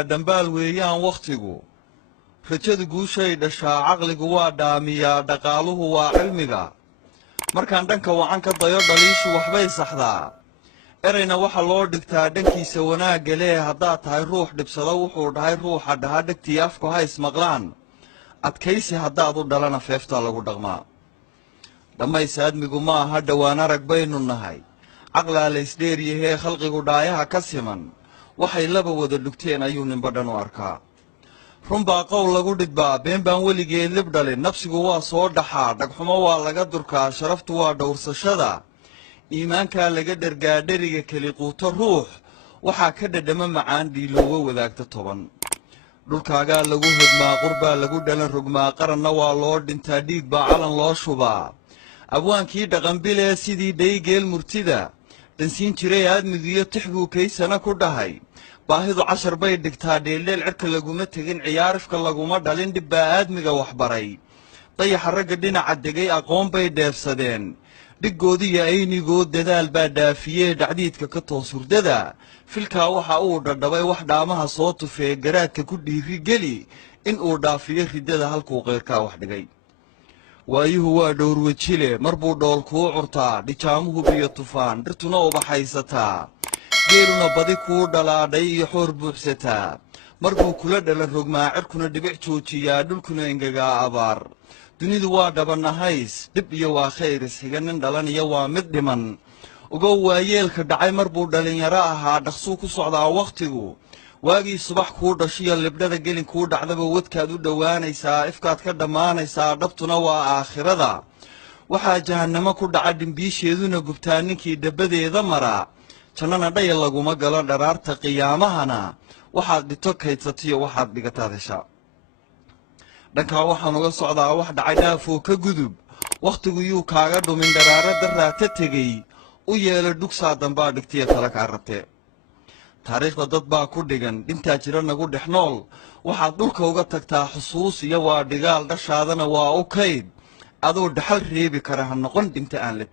dambaal weeyaan wakhtigu rajada guushay dhashaa caqligu waa dhaamiyaa dhaqaaluhu waa cilmiga markaan dhanka wacan ka dayo dhaliishu waxbay saxdaa erayna waxa loo dhigtaa dhankiisa wanaagga leh haddaad tahay ruux dhibsado wuxuu dhahay ruuxa dhaha dhegtii afku ha ismaqlaan adkaysi haddaad u dhalana feeftaa lagu dhaqmaa dhammays aadmigu ma aha dhowaan arag baynu nahay caqlaa laysdheeryahee khalqigu dhaayaha ka siman waxay laba wada dhugteen ayuu ninba dhan u arkaa runbaa qowl lagu dhidbaa been baan weligeed lib dhalin nafsigu waa soo dhaxaa dhagxumo waa laga durkaa sharaftu waa dhowrsashada iimaankaa laga dhergaa dheriga keli quuto ruux waxaa ka dhadhama macaan dhiiloowa wadaagta toban dhulkaagaa lagu hodmaa qurbaa lagu dhalan rogmaa qaranna waa loo dhintaa dhiig baa calan loo shubaa abwaankii dhaqanbilee sidii dhaygeel murtida dhansiin jiray aadmigiyo tixbuu kaysana ku dhahay baahidu cashar bay dhigtaa dheeldheel cirka laguma tegin ciyaarifka laguma dhalin dhibbaa aadmiga waxbaray dayaxa ragga dhinaca degay aqoon bay dheefsadeen dhiggoodiyo aynigood dadaal baa dhaafiyee dhacdiidka ka toos hurdada filkaa waxa uu dhadhabay wax dhaamaha soo tufee garaadka ku dhiiri geli in uu dhaafiyo riddada halkuu qayrkaa wax dhigay waayuhu waa dhowrwejile mar buu dhool kuu curtaa dhijaamuhu biyo tufaan dhirtuna ubaxaysataa geeluna badi kuu dhalaadhay iyo xoor buuxsataa mar buu kula dhalan rogmaa cirkuna dhibic joojiyaa dhulkuna engegaa abaar dunidu waa dhabanahays dhib iyo waa khayr isxiga nin dhalaniyo waa mid dhiman ogow waayeelka dhacay mar buu dhallinyaro ahaa dhaqsuu ku socdaa wakhtigu waagii subax kuu dhashiyo libdhada gelin kuu dhacdaba wadkaad u dhowaanaysaa ifkaad ka dhammaanaysaa dhabtuna waa aakhirada waxaa jahannamo ku dhaca dhimbiisheeduna gubtaa ninkii dabbadeeda maraa jannana dhaya laguma galo dharaarta qiyaamahana waxaad dhito kaydsatiyo waxaad dhigataad heshaa dhankaa waxaan uga socdaa wax dhacay dhaafoo ka gudub wakhtigu yuu kaaga dhumin dharaarada raata tegey u yeelo dhugsaa dambaa dhigtiya tala kaa rabtee taariikhda dad baa ku dhigan dhintaa jira nagu dhex nool waxaad dhulka uga tagtaa xusuus iyo waa dhigaal dhashaadana waa u kayd adoo dhaxal reebi kara ha noqon dhinta aan la